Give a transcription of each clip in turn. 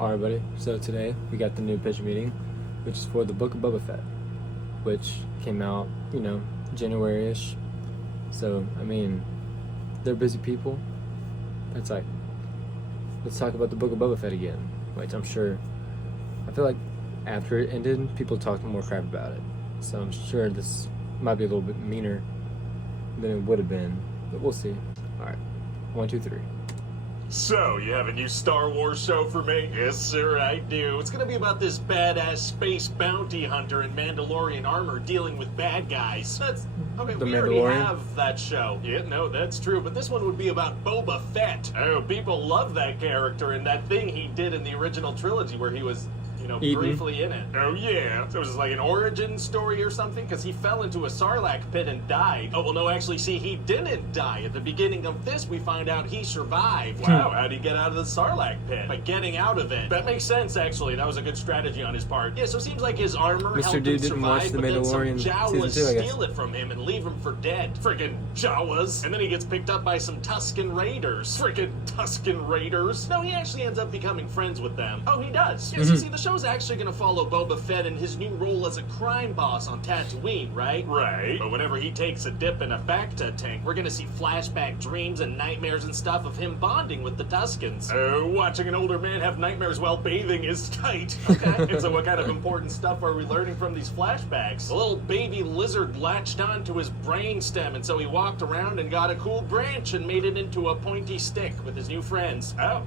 Alright, buddy. So today we got the new pitch meeting, which is for the Book of Boba Fett, which came out, January-ish. So, they're busy people. It's like, let's talk about the Book of Boba Fett again. Which I feel like after it ended, people talked more crap about it. So I'm sure this might be a little bit meaner than it would have been, but we'll see. Alright, 1, 2, 3. So, you have a new Star Wars show for me? Yes, sir, I do. It's gonna be about this badass space bounty hunter in Mandalorian armor dealing with bad guys. Okay, we already have that show. Yeah, no, that's true, but this one would be about Boba Fett. Oh, people love that character and that thing he did in the original trilogy where he was... briefly in it. Oh, yeah. So it was like an origin story or something? Because he fell into a Sarlacc pit and died. Oh, well, no, actually, see, he didn't die. At the beginning of this, we find out he survived. Wow, how'd he get out of the Sarlacc pit? By getting out of it. That makes sense, actually. That was a good strategy on his part. Yeah, so it seems like his armor helped him survive, but then some Jawas steal it from him and leave him for dead. Friggin' Jawas. And then he gets picked up by some Tusken Raiders. Friggin' Tusken Raiders. No, he actually ends up becoming friends with them. Oh, he does. Yeah, so see, the show's actually going to follow Boba Fett in his new role as a crime boss on Tatooine, right? Right. But whenever he takes a dip in a Bacta tank, we're going to see flashback dreams and nightmares and stuff of him bonding with the Tuskens. Oh, watching an older man have nightmares while bathing is tight. Okay. And so what kind of important stuff are we learning from these flashbacks? A little baby lizard latched onto his brainstem, and so he walked around and got a cool branch and made it into a pointy stick with his new friends. Oh.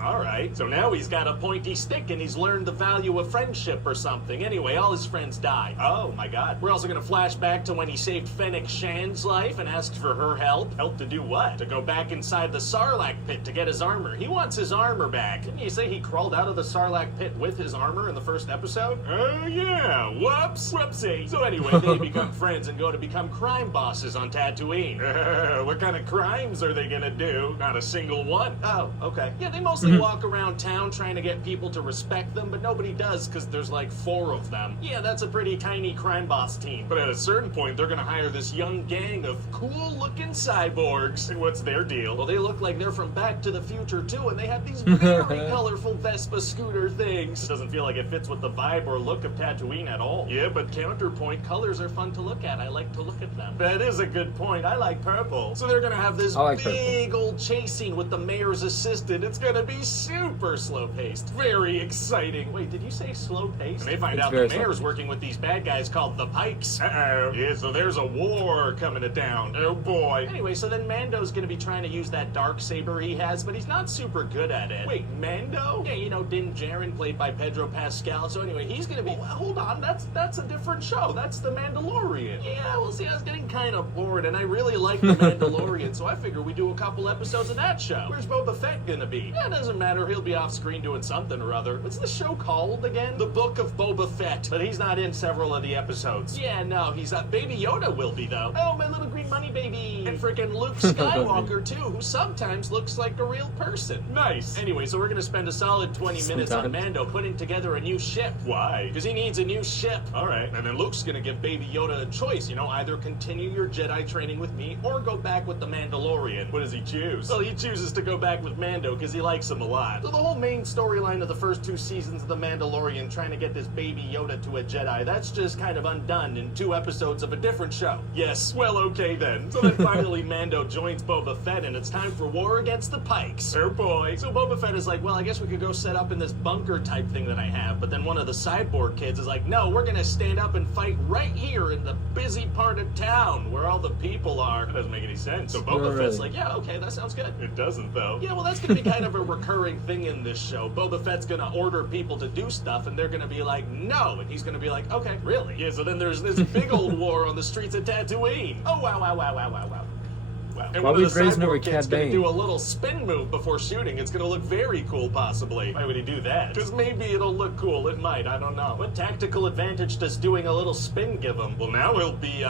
Alright, so now he's got a pointy stick and he's learned the value of friendship or something. Anyway, all his friends die. Oh my god. We're also gonna flash back to when he saved Fennec Shan's life and asked for her help. Help to do what? To go back inside the Sarlacc pit to get his armor. He wants his armor back. Didn't you say he crawled out of the Sarlacc pit with his armor in the first episode? Oh yeah, whoops, whoopsie. So anyway, they become friends and go to become crime bosses on Tatooine. What kind of crimes are they gonna do? Not a single one. Oh, okay. Yeah, they mostly walk around town trying to get people to respect them, but nobody does because there's like 4 of them. Yeah, that's a pretty tiny crime boss team. But at a certain point, they're gonna hire this young gang of cool-looking cyborgs. And what's their deal? Well, they look like they're from Back to the Future too, and they have these very colorful Vespa scooter things. Doesn't feel like it fits with the vibe or look of Tatooine at all. Yeah, but counterpoint, colors are fun to look at. I like to look at them. That is a good point. I like purple. So they're gonna have this big old chase scene with the mayor's assistant. It's gonna be super slow-paced. Very exciting. Wait, did you say slow-paced? And they find out the mayor's working with these bad guys called the Pikes. Uh-oh. Yeah, so there's a war coming to town. Oh, boy. Anyway, so then Mando's gonna be trying to use that Darksaber he has, but he's not super good at it. Wait, Mando? Yeah, Din Djarin, played by Pedro Pascal. So anyway, he's gonna be... Oh, hold on, that's a different show. That's The Mandalorian. Yeah, well, see, I was getting kind of bored, and I really like The Mandalorian, so I figure we do a couple episodes of that show. Where's Boba Fett gonna be? Yeah, it doesn't matter. He'll be off screen doing something or other. What's the show called again? The Book of Boba Fett. But he's not in several of the episodes. Yeah, no, he's Baby Yoda will be, though. Oh, my little green money baby. And frickin' Luke Skywalker, too, who sometimes looks like a real person. Nice. Anyway, so we're gonna spend a solid 20 minutes on Mando putting together a new ship. Why? Because he needs a new ship. Alright. And then Luke's gonna give Baby Yoda a choice, either continue your Jedi training with me or go back with the Mandalorian. What does he choose? Well, he chooses to go back with Mando because he likes him a lot. So the whole main storyline of the first 2 seasons of The Mandalorian trying to get this Baby Yoda to a Jedi, that's just kind of undone in 2 episodes of a different show. Yes, well, okay then. So then finally Mando joins Boba Fett and it's time for war against the Pikes. Oh boy. So Boba Fett is like, well, I guess we could go set up in this bunker type thing that I have, but then one of the cyborg kids is like, no, we're gonna stand up and fight right here in the busy part of town where all the people are. That doesn't make any sense. So Boba Fett's like, yeah, okay, that sounds good. It doesn't though. Yeah, well, that's gonna be kind of a recurring thing in this show. Boba Fett's gonna order people to do stuff and they're gonna be like, no, and he's gonna be like, okay, really? Yeah, so then there's this big old war on the streets of Tatooine. Oh, wow. Wow. And one of the cyborg kids gonna do a little spin move before shooting. It's gonna look very cool, possibly. Why would he do that? Because maybe it'll look cool. It might. I don't know. What tactical advantage does doing a little spin give him? Well, now he'll be,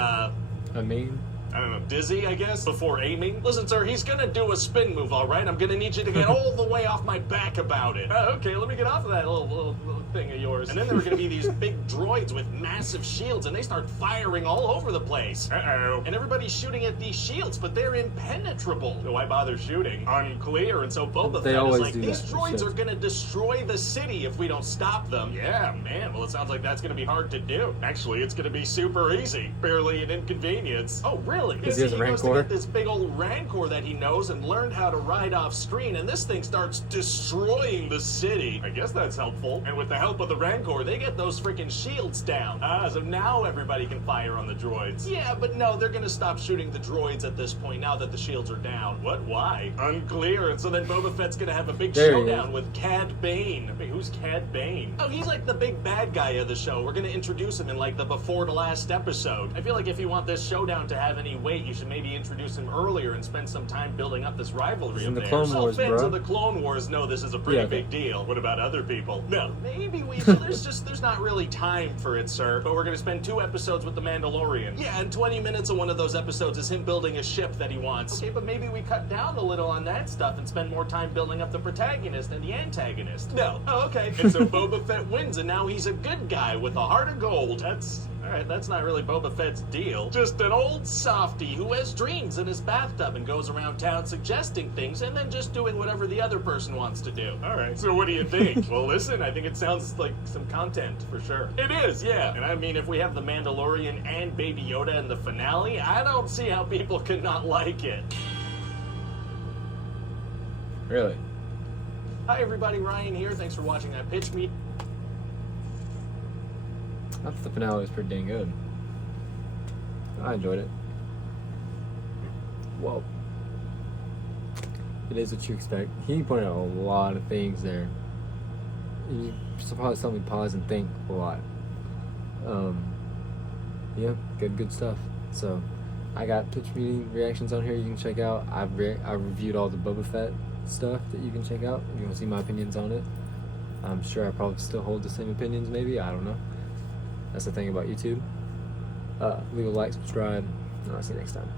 I don't know, dizzy, I guess, before aiming. Listen, sir, he's gonna do a spin move, all right? I'm gonna need you to get all the way off my back about it. Okay, let me get off of that little thing of yours. And then there were gonna be these big droids with massive shields, and they start firing all over the place. Uh-oh. And everybody's shooting at these shields, but they're impenetrable. So why bother shooting? Unclear. And so Boba Fett is like, these droids are gonna destroy the city if we don't stop them. Yeah, man, well, it sounds like that's gonna be hard to do. Actually, it's gonna be super easy. Barely an inconvenience. Oh, really? Because he has a goes to Rancor? get this big old Rancor that he knows and learned how to ride off screen, and this thing starts destroying the city. I guess that's helpful. And with the help of the Rancor, they get those freaking shields down. So now everybody can fire on the droids. Yeah, but no, they're gonna stop shooting the droids at this point now that the shields are down. What? Why? Unclear. And so then Boba Fett's gonna have a big showdown with Cad Bane. Wait, who's Cad Bane? Oh, he's like the big bad guy of the show. We're gonna introduce him in like the before to last episode. I feel like if you want this showdown to have any weight, you should maybe introduce him earlier and spend some time building up this rivalry of theirs. Clone Wars, fans bro. of the Clone Wars know this is a pretty big deal. What about other people? No, maybe we should. There's not really time for it, sir. But we're gonna spend 2 episodes with the Mandalorian. Yeah, and 20 minutes of one of those episodes is him building a ship that he wants. Okay, but maybe we cut down a little on that stuff and spend more time building up the protagonist and the antagonist. No. Oh, okay. And so Boba Fett wins, and now he's a good guy with a heart of gold. That's not really Boba Fett's deal. Just an old softy who has dreams in his bathtub and goes around town suggesting things and then just doing whatever the other person wants to do. All right, so what do you think? Well, listen, I think it sounds like some content for sure. It is, yeah. And I mean, if we have the Mandalorian and Baby Yoda in the finale, I don't see how people could not like it. Really? Hi, everybody. Ryan here. Thanks for watching that pitch meet. I thought the finale was pretty dang good. I enjoyed it. Whoa. It is what you expect. He pointed out a lot of things there. You should probably tell me pause and think a lot. Yeah, good stuff. So, I got pitch meeting reactions on here you can check out. I reviewed all the Boba Fett stuff that you can check out if you want to see my opinions on it. I'm sure I probably still hold the same opinions, maybe. I don't know. That's the thing about YouTube. Leave a like, subscribe, and I'll see you next time.